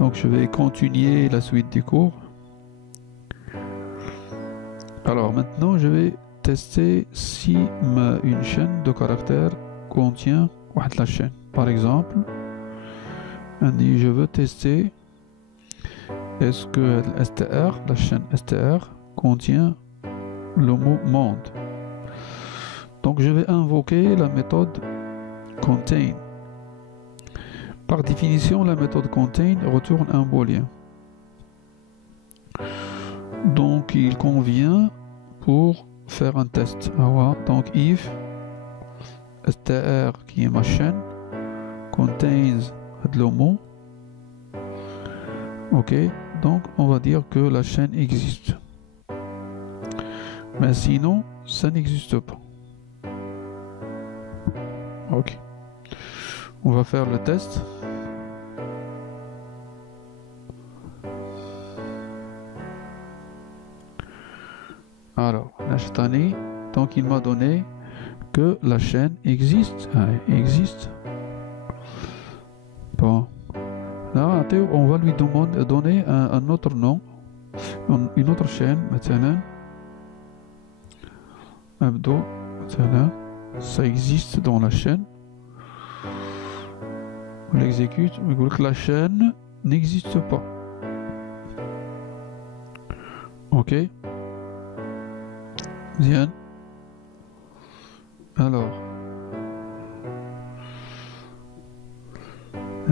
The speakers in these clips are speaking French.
Donc je vais continuer la suite des cours. Alors maintenant je vais tester si une chaîne de caractères contient la chaîne. Par exemple, je veux tester est-ce que str, la chaîne str, contient le mot monde. Donc je vais invoquer la méthode contain. Par définition, la méthode contain retourne un booléen. Donc il convient pour faire un test. Donc if str qui est ma chaîne contains le mot, ok, donc on va dire que la chaîne existe. Mais sinon, ça n'existe pas. Ok. On va faire le test. Alors, Nashtani, donc il m'a donné que la chaîne existe. Existe. Bon. Là, on va lui donner un autre nom, une autre chaîne, maintenant. Abdo, maintenant, ça existe dans la chaîne. On l'exécute, on dit que la chaîne n'existe pas. Ok. Bien. Alors.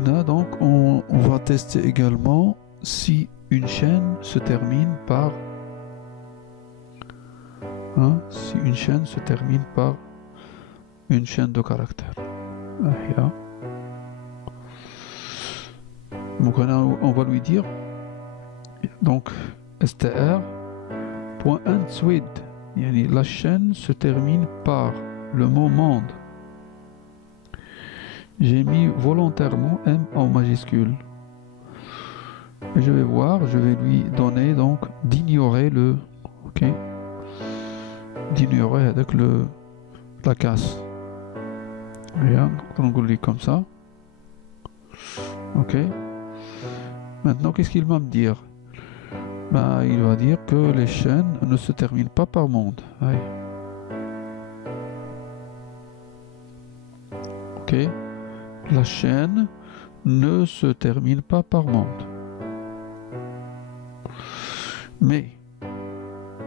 Là, donc, on va tester également si une chaîne se termine par... si une chaîne se termine par une chaîne de caractères. Donc on va lui dire donc str.endSwed, la chaîne se termine par le mot monde. J'ai mis volontairement M en majuscule. Et je vais voir, je vais lui donner donc d'ignorer le, ok, d'ignorer avec la casse. Regarde, on lit comme ça. Ok. Maintenant, qu'est-ce qu'il va me dire? Ben, il va dire que les chaînes ne se terminent pas par monde. Allez. Ok. La chaîne ne se termine pas par monde. Mais,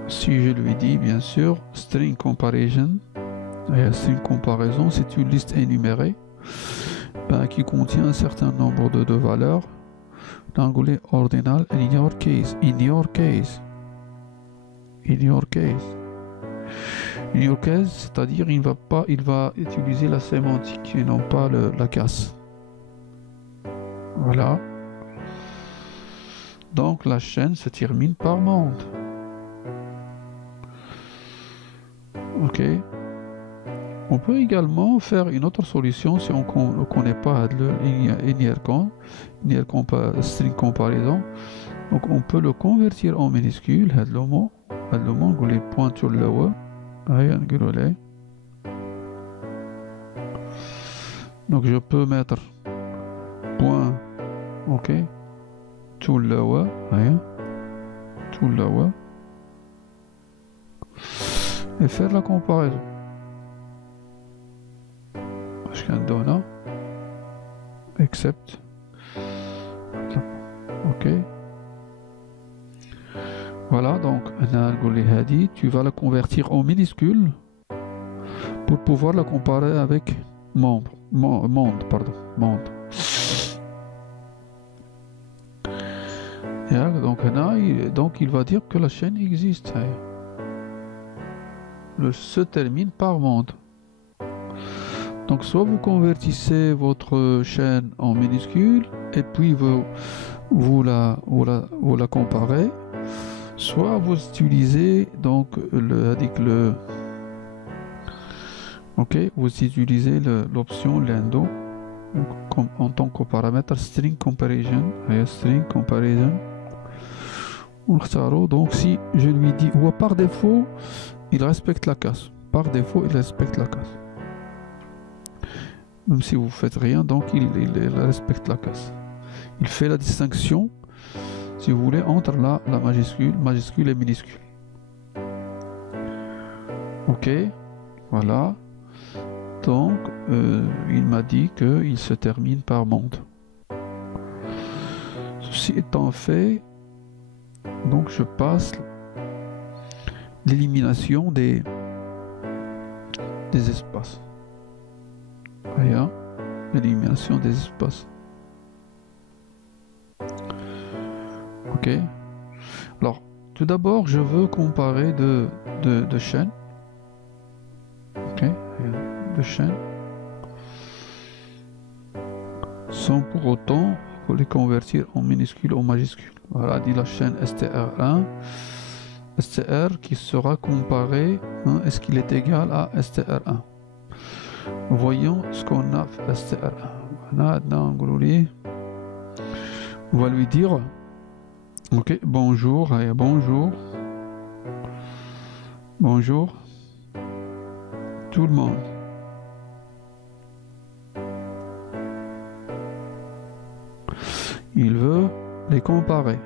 si je lui dis, bien sûr, string comparison, et string comparaison, c'est une liste énumérée ben, qui contient un certain nombre de valeurs. L'onglet ordinal, in your case, in your case, in your case. In your case, c'est-à-dire il va utiliser la sémantique et non pas la casse. Voilà. Donc la chaîne se termine par monde. Ok. On peut également faire une autre solution si on ne connaît pas le string comparaison. Donc on peut le convertir en minuscule. Le mot, on les pointe sur le haut. Donc je peux mettre point, ok, tout le haut, tout le haut, et faire la comparaison. Donna, except, ok. Voilà, donc tu vas la convertir en minuscule pour pouvoir la comparer avec monde. Donc il va dire que la chaîne existe. Se termine par monde. Donc soit vous convertissez votre chaîne en minuscule et puis vous la comparez, soit vous utilisez donc vous utilisez l'option lendo en tant que paramètre string comparison. Donc si je lui dis par défaut il respecte la casse. Par défaut il respecte la casse. Même si vous faites rien, donc il respecte la casse. il fait la distinction, si vous voulez, entre la majuscule et minuscule. Ok, voilà. Donc, il m'a dit qu'il se termine par monde. Ceci étant fait, donc je passe l'élimination des espaces. Voyez, l'élimination des espaces. Ok. Alors, tout d'abord, je veux comparer deux chaînes. Ok, deux chaînes. Sans pour autant les convertir en minuscules ou en majuscules. Voilà, dit la chaîne STR1. STR qui sera comparé, hein, est-ce qu'il est égal à STR1? Voyons ce qu'on a fait STR1. On va lui dire, ok, bonjour, allez, bonjour, bonjour, tout le monde. Il veut les comparer.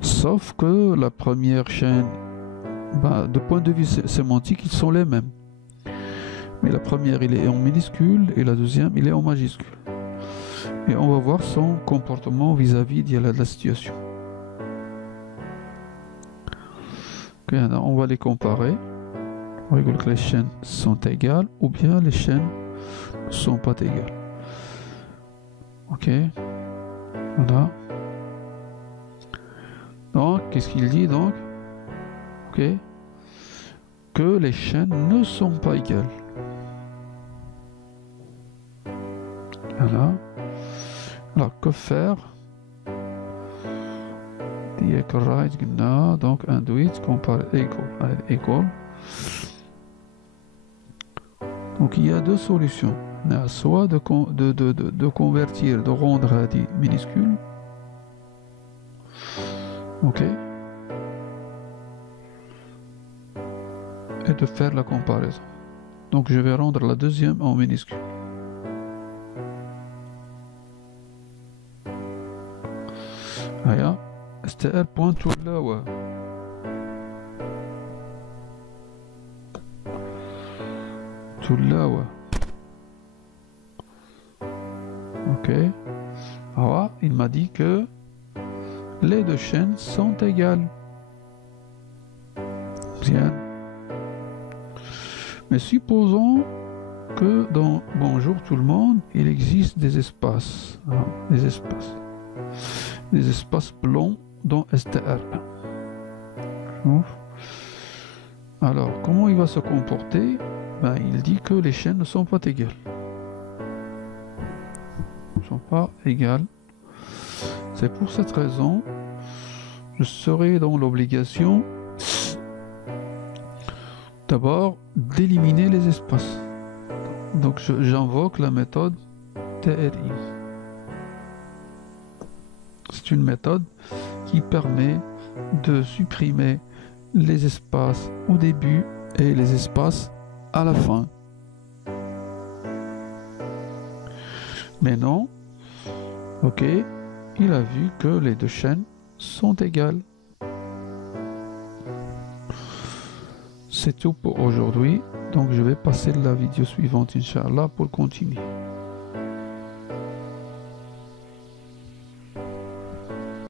Sauf que la première chaîne, de point de vue sémantique, ils sont les mêmes. Mais la première, il est en minuscule et la deuxième, il est en majuscule. Et on va voir son comportement vis-à-vis de la situation. Okay, alors on va les comparer. On va dire que les chaînes sont égales ou bien les chaînes ne sont pas égales. Ok. Voilà. Donc, qu'est-ce qu'il dit donc? Ok. Que les chaînes ne sont pas égales. Voilà. Alors, que faire? Donc, induit, compare, égal. Donc, il y a deux solutions. Soit de convertir, de rendre à des minuscules. Ok. Et de faire la comparaison. Donc, je vais rendre la deuxième en minuscule. Aya, STR pointe là, ouais. Tout là, ouais. Ok. Alors, il m'a dit que les deux chaînes sont égales. Bien. Mais supposons que dans Bonjour tout le monde, il existe des espaces. Hein, des espaces. Des espaces blancs dans STR1. Alors, comment il va se comporter? Il dit que les chaînes ne sont pas égales. Ne sont pas égales. C'est pour cette raison, je serai dans l'obligation d'abord d'éliminer les espaces. Donc, j'invoque la méthode TRI. C'est une méthode qui permet de supprimer les espaces au début et les espaces à la fin. Mais non, ok, il a vu que les deux chaînes sont égales. C'est tout pour aujourd'hui, donc je vais passer la vidéo suivante, Inch'Allah, pour continuer.